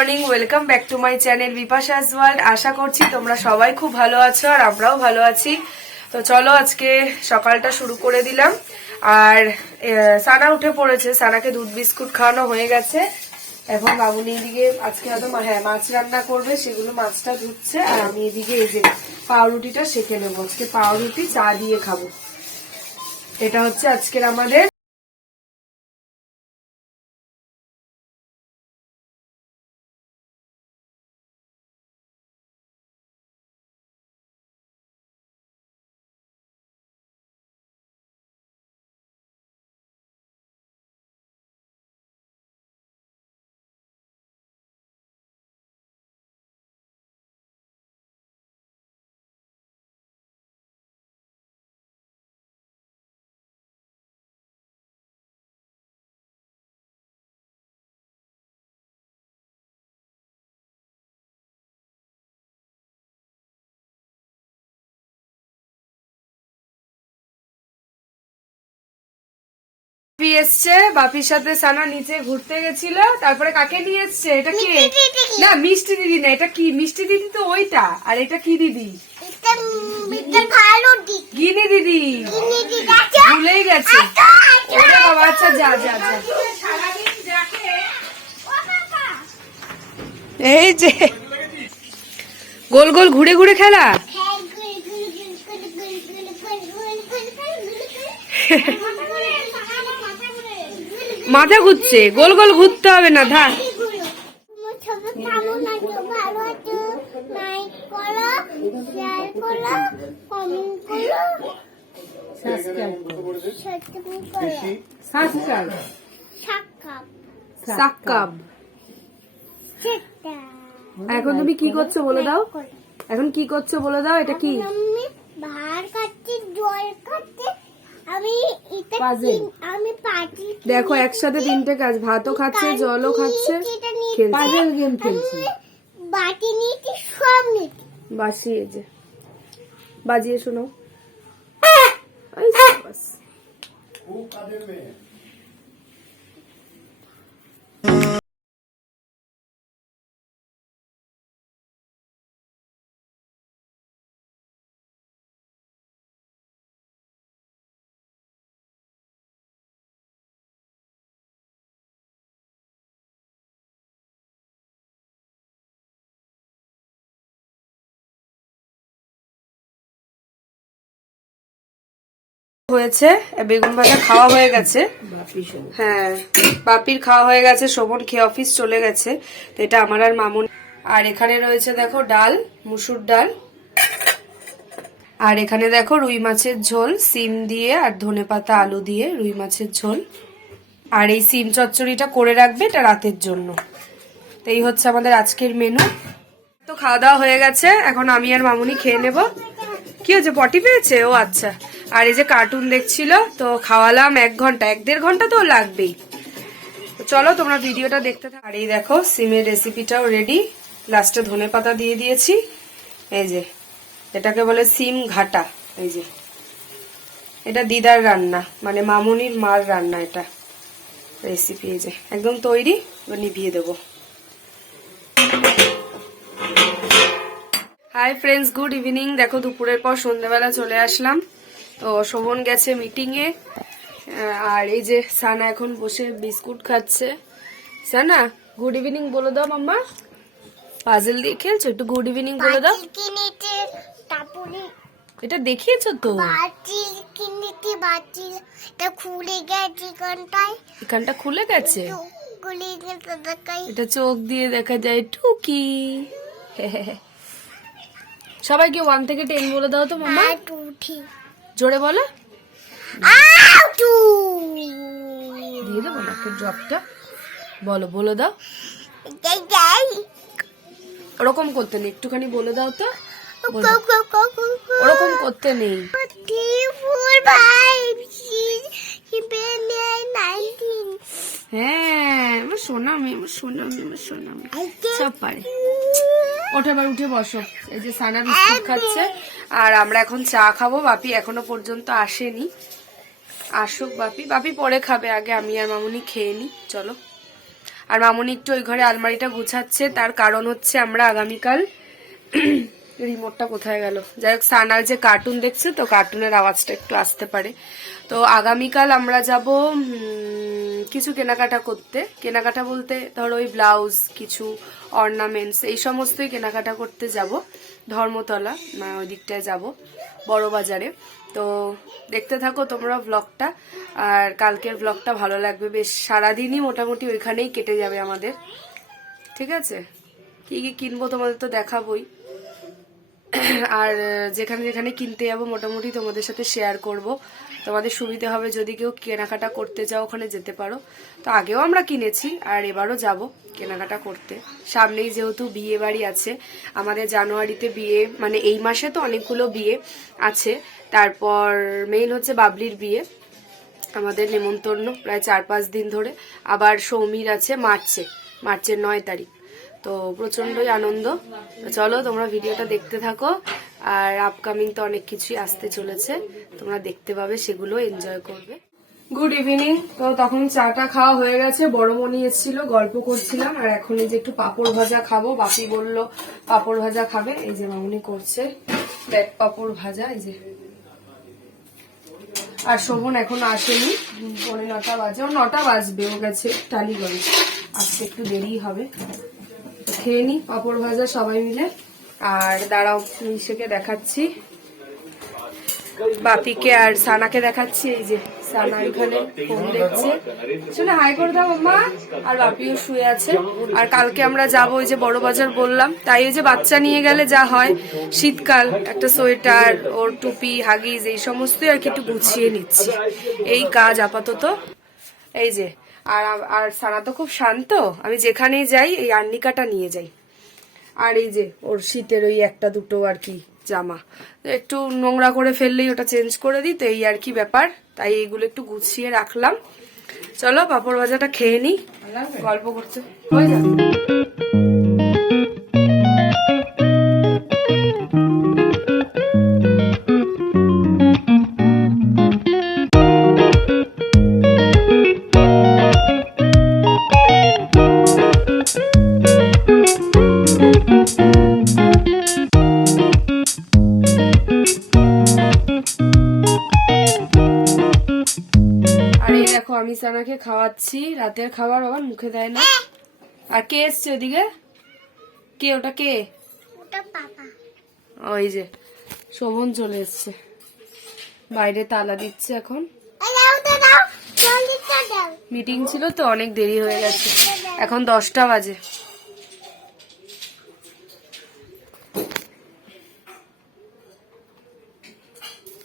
Morning, welcome back to my channel Bipasha's world. আশা করছি তোমরা সবাই খুব ভালো আছো আর আমরাও ভালো আছি। তো চলো আজকে সকালটা শুরু করে দিলাম। আর সানা উঠে পড়েছে, সানাকে দুধ বিস্কুট খাওয়ানো হয়ে গেছে। এখন বাবুনি এদিকে আজকে হয়তো মাছ রান্না করবে, সেগুলো মাছটা ধুচ্ছে। আর আমি এদিকে এই যে পাউরুটিটা সেঁকে নেবো। আজকে পাউরুটি চা দিয়ে খাবো। এটা হচ্ছে আজকের আমাদের এসছে। বাপির সাথে সানা নিচে ঘুরতে গেছিল, তারপরে কাকে নিয়ে এসছে? এটা কি? না, মিষ্টি দিদি না। এটা কি? মিষ্টি দিদি তো ওইটা। আর এটা কি দিদি? গিনি দিদি। ভুলেই গেছে। ওরে বাবা, আচ্ছা যা যা যা। এই যে গোল গোল ঘুরে ঘুরে খেলা। মাথা ঘুরছে, গোল গোল ঘুরতে হবে না। ধার এখন তুমি কি করছো বলে দাও? এখন কি করছো বলে দাও? এটা কি? দেখো একসাথে তিনটে কাজ, ভাতও খাচ্ছে, জলও খাচ্ছে, বাসিয়ে যে বাজিয়ে শোনো। হয়েছে, বেগুন ভাজা খাওয়া হয়ে গেছে। হ্যাঁ, বাপির খাওয়া হয়ে গেছে, শোভন খেয়ে অফিস চলে গেছে। তো এটা আমার আর মামুন। আর এখানে রয়েছে দেখো ডাল, মুসুর ডাল। আর এখানে দেখো রুই মাছের ঝোল, সিম দিয়ে আর ধনেপাতা আলু দিয়ে রুই মাছের ঝোল। আর এই সিম চচ্চড়িটা করে রাখবে, এটা রাতের জন্য। তো এই হচ্ছে আমাদের আজকের মেনু। তো খাওয়া দাওয়া হয়ে গেছে, এখন আমি আর মামুনি খেয়ে নেব। কি হচ্ছে, পটি পেয়েছে? ও আচ্ছা। আর এই যে কার্টুন দেখছিল, তো খাওয়ালাম 1 ঘন্টা, 1-1.5 ঘন্টা তো লাগবেই। চলো তোমরা ভিডিওটা দেখতে থাকো। আর এই দেখো সিমের রেসিপিটাও রেডি। লাস্টে ধনেপাতা দিয়ে দিয়েছি। এই যে এটাকে বলে সিম ঘাটা। এই যে এটা দিদার রান্না, মানে মামুনির মার রান্না। এটা রেসিপি এই যে একদম তৈরি। এবার নিভিয়ে দেবো। Hi friends, good evening. দেখো দুপুরের পর সন্ধ্যাবেলা চলে আসলাম। তো শোভন গেছে মিটিংয়ে। আর এই যে সানা এখন বসে বিস্কুট খাচ্ছে। সানা গুড ইভিনিং বলে দাও। মাম্মা পাজল দিয়ে খেলছো, একটু গুড ইভিনিং বলে দাও। এটা দেখিয়েছো তো? এখানটা খুলে গেছে। এটা চোখ দিয়ে দেখা যায় টুকি। সবাইকে 1 থেকে 10 বলে দাও তো মাম্মা। জোরে বলো। দিয়ে দেবো নাকি ড্রপটা? বলো, বলে দাও। ওরকম করতে নেই, একটুখানি বলে দাও তো। ওরকম করতে নেই। হ্যাঁ, আমার সোনামি, আমার সোনামি, আমার সোনামি সব পারে। ওঠে, আবার উঠে বসো। এই যে সানা বিস্কুট খাচ্ছে আর আমরা এখন চা খাবো। বাপি এখনো পর্যন্ত আসেনি, আসুক বাপি। বাপি পরে খাবে, আগে আমি আর মামুনি খেয়ে নি। চলো। আর মামনি একটু ওই ঘরে আলমারিটা গুছাচ্ছে, তার কারণ হচ্ছে আমরা আগামীকাল রিমোটটা কোথায় গেল, যাই হোক সানার যে কার্টুন দেখছে তো কার্টুনের আওয়াজটা একটু আসতে পারে। তো আগামীকাল আমরা যাব কিছু কেনাকাটা করতে, কেনাকাটা বলতে ধরো ওই ব্লাউজ, কিছু অর্নামেন্টস, এই সমস্তই কেনাকাটা করতে যাব ধর্মতলা, ওই দিকটায় যাব বড় বাজারে। তো দেখতে থাকো তোমরা ব্লগটা, আর কালকের ব্লগটা ভালো লাগবে, বেশ সারাদিনই মোটামুটি ওইখানেই কেটে যাবে আমাদের। ঠিক আছে, কি কি কিনবো তোমাদের তো দেখাবোই, আর যেখানে যেখানে কিনতে যাবো মোটামুটি তোমাদের সাথে শেয়ার করব, তোমাদের সুবিধা হবে যদি কেউ কেনাকাটা করতে যাও ওখানে যেতে পারো। তো আগেও আমরা কিনেছি আর এবারও যাব কেনাকাটা করতে, সামনেই যেহেতু বিয়ে বাড়ি আছে আমাদের, জানুয়ারিতে বিয়ে, মানে এই মাসে তো অনেকগুলো বিয়ে আছে, তারপর মেইন হচ্ছে বাবলির বিয়ে, আমাদের নেমন্তন্ন প্রায় 4-5 দিন ধরে, আবার সৌমির আছে মার্চের 9 তারিখ। তো প্রচন্ডই আনন্দ। চলো তোমরা ভিডিওটা দেখতে থাকো, আর আপকামিং তো অনেক কিছুই আসতে চলেছে, তোমরা দেখতে পাবে, সেগুলো এনজয় করবে। Good evening. তো তখন চাটা খাওয়া হয়ে গেছে, বড় মনি এসেছিল, গল্প করছিলাম, আর এখন এই যে একটু পাঁপড় ভাজা খাবো, বাপি বললো পাঁপড় ভাজা খাবে, এই যে মামনি করছে ব্যাট পাঁপড় ভাজা, এই যে। আর শোভন এখন আসেনি, 9:45 বাজে, ও 9টা বাজবে, ও গেছে টালিগঞ্জ, আজকে একটু দেরি হবে। খেয়ে নি পাঁপড় ভাজা সবাই মিলে, আর দাঁড়াও মিশেকে দেখাচ্ছি, বাপিকে আর সানাকে দেখাচ্ছি, এই যে সানা এখানে ফোন দেখছে, শুনে হাই করে দাও মাম্মা, আর বাপিও শুয়ে আছে। আর কালকে আমরা যাবো ওই যে বড় বাজার বললাম, তাই ওই যে বাচ্চা নিয়ে গেলে যা হয়, শীতকাল একটা সোয়েটার, ওর টুপি, হাগিজ, এই সমস্তই আর কি একটু গুছিয়ে নিচ্ছি, এই কাজ আপাতত। এই যে আর সানা তো খুব শান্ত, আমি যেখানেই যাই এই আর্নিকাটা নিয়ে যাই, আর এই যে ওর শীতের ওই একটা দুটো আর কি জামা, একটু নোংরা করে ফেললেই ওটা চেঞ্জ করে দিই, তো এই আর কি ব্যাপার, তাই এইগুলো একটু গুছিয়ে রাখলাম। চলো পাঁপড় ভাজাটা খেয়ে নি, গল্প করছে হয়ে যাবে। আমি সানাকে খাওয়াচ্ছি রাতের খাবার, বাবা মুখে দেয় না। আর কে এসছে ওদিকে, কে ওটা, কে ওই যে শোভন চলে এসছে, বাইরে তালা দিচ্ছে, এখন মিটিং ছিল তো অনেক দেরি হয়ে গেছে, এখন 10টা বাজে।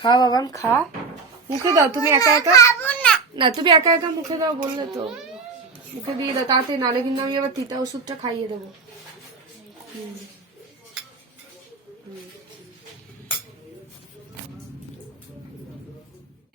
খা বাবা খা, মুখে দাও, তুমি একা একা না, তুমি একা একা মুখে দাও বললে তো, মুখে দিয়ে দাও তাড়াতাড়ি, নাহলে কিন্তু আমি আবার তিতা ওষুধটা খাইয়ে দেবো।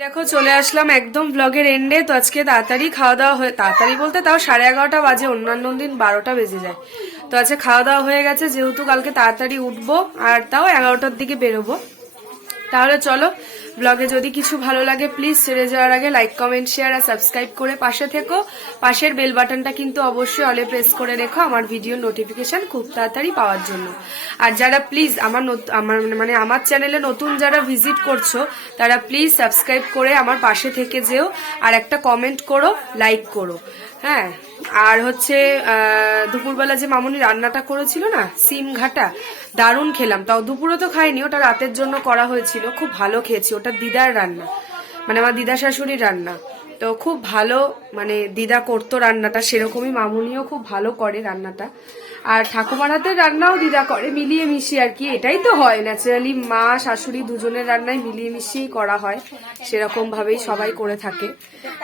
দেখো চলে আসলাম একদম ব্লগের এন্ডে। তো আজকে তাড়াতাড়ি খাওয়া দাওয়া হয়ে, তাড়াতাড়ি বলতে তাও 11:30 বাজে, অন্যান্য দিন 12টা বেজে যায়। তো আজকে খাওয়া দাওয়া হয়ে গেছে, যেহেতু কালকে তাড়াতাড়ি উঠবো আর তাও 11টার দিকে বেরোবো। তাহলে চলো, ব্লগে যদি কিছু ভালো লাগে প্লিজ ছেড়ে যাওয়ার আগে লাইক কমেন্ট শেয়ার আর সাবস্ক্রাইব করে পাশে থেকো, পাশের বেল বাটনটা কিন্তু অবশ্যই অলে প্রেস করে রেখো আমার ভিডিও নোটিফিকেশন খুব তাড়াতাড়ি পাওয়ার জন্য। আর যারা প্লিজ আমার চ্যানেলে নতুন যারা ভিজিট করছো তারা প্লিজ সাবস্ক্রাইব করে আমার পাশে থেকে যেও, আর একটা কমেন্ট করো, লাইক করো। হ্যাঁ, আর হচ্ছে দুপুরবেলা যে মামুনি রান্নাটা করেছিল না, সিম ঘাটা, দারুণ খেলাম, তাও দুপুরে তো খাইনি, ওটা রাতের জন্য করা হয়েছিল, খুব ভালো খেয়েছি, ওটা দিদার রান্না, মানে আমার দিদা শাশুড়ির রান্না, তো খুব ভালো, মানে দিদা করতো রান্নাটা সেরকমই, মামুনিও খুব ভালো করে রান্নাটা, আর ঠাকুমার হাতের রান্নাও দিদা করে, মিলিয়ে মিশিয়ে আর কি, এটাই তো হয় ন্যাচারালি, মা শাশুড়ি দুজনের রান্নায় মিলিয়ে মিশিয়েই করা হয়, সেরকম ভাবেই সবাই করে থাকে।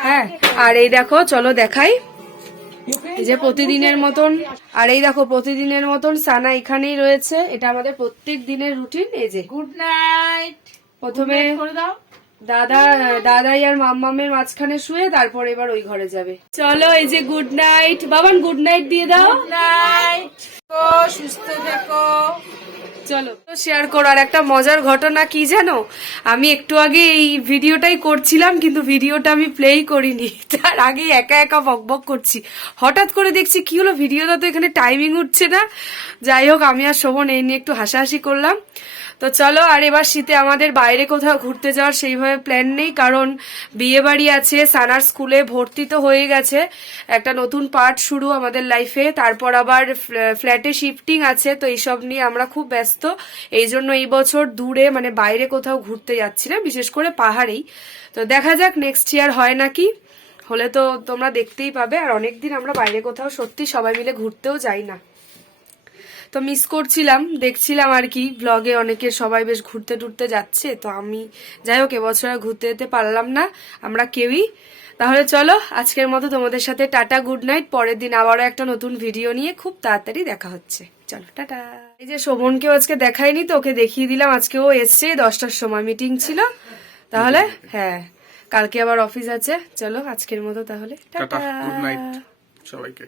হ্যাঁ, আর এই দেখো চলো দেখাই, এই যে প্রতিদিনের মতন, আর এই দেখো প্রতিদিনের মতন সানা এখানেই রয়েছে, এটা আমাদের প্রত্যেক দিনের রুটিন। এই যে গুড নাইট, প্রথমে দাদাই আর মাম্মামের মাঝখানে শুয়ে তারপর এবার ওই ঘরে যাবে। চলো এই যে good night, Baban good night দিয়ে দাও, নাইট, সুস্থ থেকো, চলো শেয়ার করো। আর একটা মজার ঘটনা কি জানো, আমি একটু আগে এই ভিডিওটাই করছিলাম কিন্তু ভিডিওটা আমি প্লেই করিনি, তার আগে একা একা বকবক করছি। হঠাৎ করে দেখছি কি হলো, ভিডিওটা তো এখানে টাইমিং উঠছে না। যাই হোক, আমি আর শোভন এই নিয়ে একটু হাসাহাসি করলাম। তো চলো, আর এবার শীতে আমাদের বাইরে কোথাও ঘুরতে যাওয়ার সেইভাবে প্ল্যান নেই, কারণ বিয়ে বাড়ি আছে, সানার স্কুলে ভর্তি তো হয়ে গেছে, একটা নতুন পার্ট শুরু আমাদের লাইফে, তারপর আবার ফ্ল্যাটে শিফটিং আছে, তো এইসব নিয়ে আমরা খুব ব্যস্ত। এই জন্য এই বছর দূরে মানে বাইরে কোথাও ঘুরতে যাচ্ছি না, বিশেষ করে পাহাড়েই। তো দেখা যাক নেক্সট ইয়ার হয় নাকি, হলে তো তোমরা দেখতেই পাবে। আর অনেকদিন আমরা বাইরে কোথাও সত্যি সবাই মিলে ঘুরতেও যাই না, তো মিস করছিলাম, দেখছিলাম আর কি ব্লগে অনেকে সবাই বেশ ঘুরতে টুরতে যাচ্ছে, তো আমি যাই হোক এবছর আর ঘুরতে যেতে পারলাম না আমরা কেউই। তাহলে চলো আজকের মতো তোমাদের সাথে টাটা, গুড নাইট। পরের দিন আবারও একটা নতুন ভিডিও নিয়ে খুব তাড়াতাড়ি দেখা হচ্ছে। চলো টাটা। এই যে শোভনকেও আজকে দেখাইনি, তো ওকে দেখিয়ে দিলাম, আজকে ও এসছে 10টার সময়, মিটিং ছিল। তাহলে হ্যাঁ, কালকে আবার অফিস আছে। চলো আজকের মতো তাহলে টাটা, গুড নাইট সবাইকে।